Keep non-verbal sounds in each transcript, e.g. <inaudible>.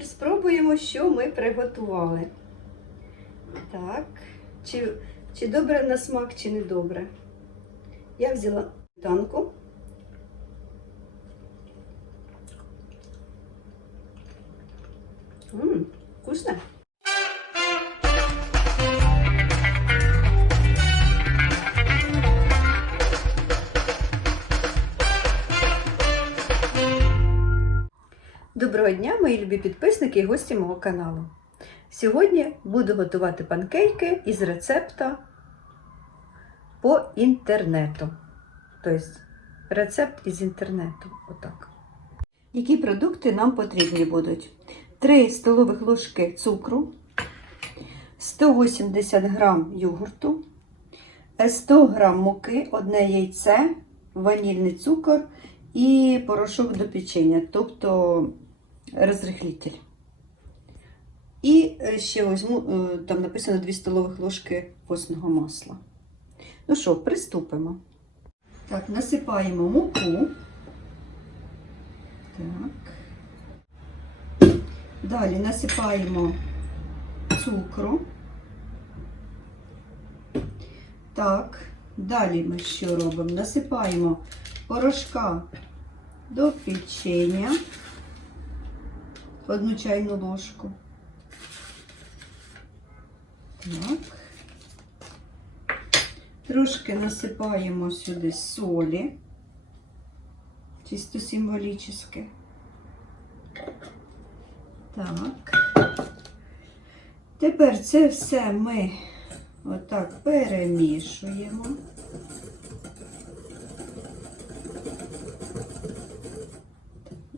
тепер спробуємо, що ми приготували. Так, чи, чи добре на смак, чи не добре. Я взяла танку. Ммм, вкусно. Доброго дня, мої любі підписники і гості мого каналу. Сьогодні буду готувати панкейки із рецепта по інтернету. Тобто рецепт із інтернету. Отак. Які продукти нам потрібні будуть? 3 столових ложки цукру, 180 грам йогурту, 100 грам муки, одне яйце, ванільний цукор і порошок до печення, тобто розрихлитель. І е, ще візьму, е, там написано 2 столових ложки постного масла. Ну що, приступимо. Так, насипаємо муку. Так. Далі насипаємо цукру. Так, далі ми що робимо? Насипаємо порошка до печення, одну чайну ложку. Так. Трошки насипаємо сюди солі, чисто символічне. Так. Тепер це все ми отак перемішуємо.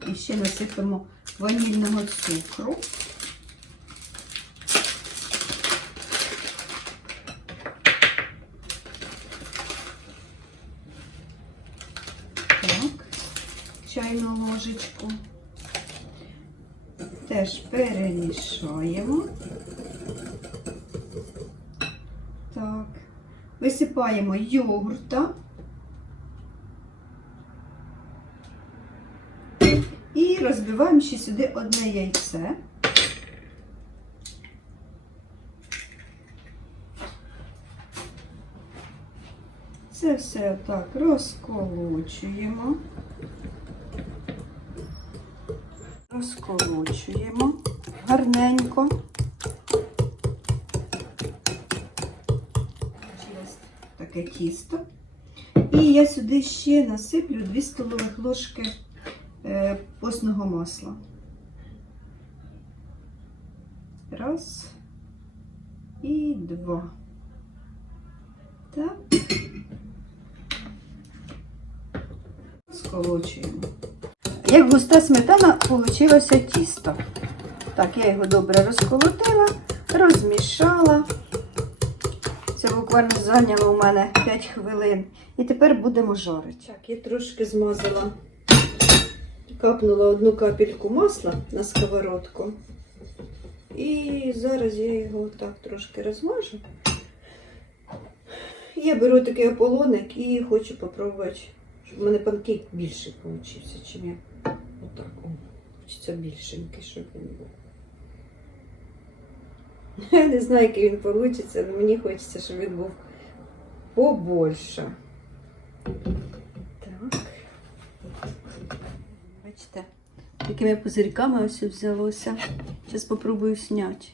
І ще насипемо ванільного цукру. Так, чайну ложечку. Теж перемішаємо. Так, висипаємо йогурта. І розбиваємо ще сюди одне яйце. Це все так розколочуємо. Розколочуємо гарненько. Таке тісто. І я сюди ще насиплю 2 столових ложки постного масла. Раз і два. Так. Сколочуємо. Як густа сметана вийшло тісто. Так, я його добре розколотила, розмішала. Це буквально зайняло у мене 5 хвилин. І тепер будемо жарити. Так, я трошки змазала, капнула одну капельку масла на сковородку. І зараз я його так трошки розмажу. Я беру такий ополоник і хочу попробувати, щоб в мене панкейк більший вийшов, чим я отак. О, хочеться більшенький, щоб він був. <laughs> Я не знаю, який він вийде, але мені хочеться, щоб він був побольше. Так. Бачите, такими пузирьками ось взялося. Зараз спробую зняти.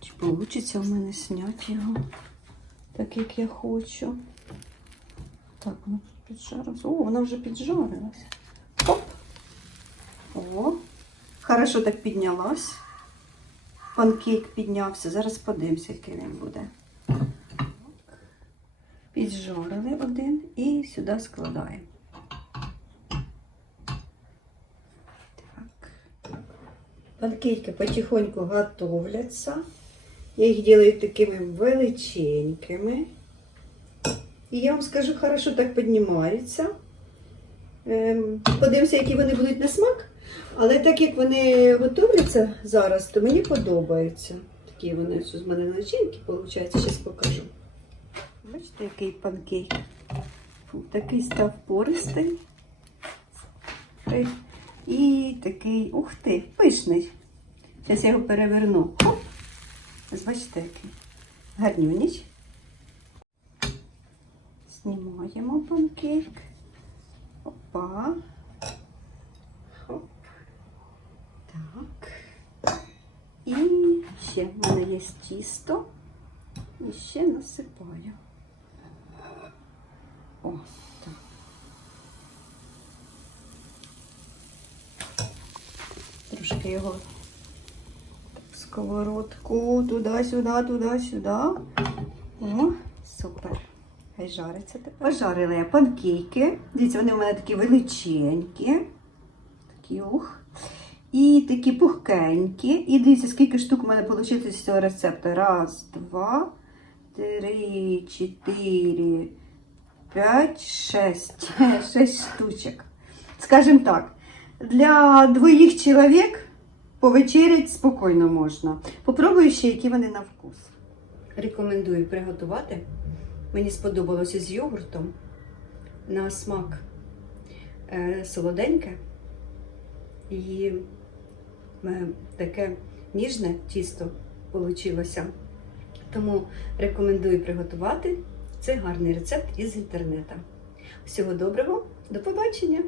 Чи вийде в мене зняти його так, як я хочу. Так, воно піджарилось. О, вона вже піджарилась. Оп! О! Хорошо так піднялась. Панкейк піднявся. Зараз подивимося, який він буде. Піджарили один і сюди складаємо. Так. Панкейки потихоньку готовляться. Я їх делаю такими величенькими. І я вам скажу, хорошо так піднімаються. Ем, Подивимося, які вони будуть на смак. Але так як вони готовляться зараз, то мені подобаються. Такі вони з мене начинки, виходить, зараз покажу. Бачите, який панкейк. Такий став пористий. І такий, ух ти, пишний. Зараз я його переверну. Хоп. Ось бачите, який. Гарнюніч. Знімаємо панкейк. Опа. Хоп. Так. І ще в мене є тісто. І ще насипаю. О, так. Трошки його в сковородку, туди-сюди, туди-сюди. О, супер. Хай жариться. Пожарила я панкейки. Дивіться, вони у мене такі величенькі. Такі ух. І такі пухкенькі. І дивіться, скільки штук у мене вийшло з цього рецепту. Раз, два, три, чотири, п'ять, шесть. <laughs> Шесть штучок. Скажем так, для двоїх чоловік повечерять спокійно можна. Попробую ще, які вони на вкус. Рекомендую приготувати. Мені сподобалося з йогуртом. На смак е, солоденьке і е, таке ніжне тісто вийшло. Тому рекомендую приготувати. Це гарний рецепт із інтернету. Всього доброго, до побачення!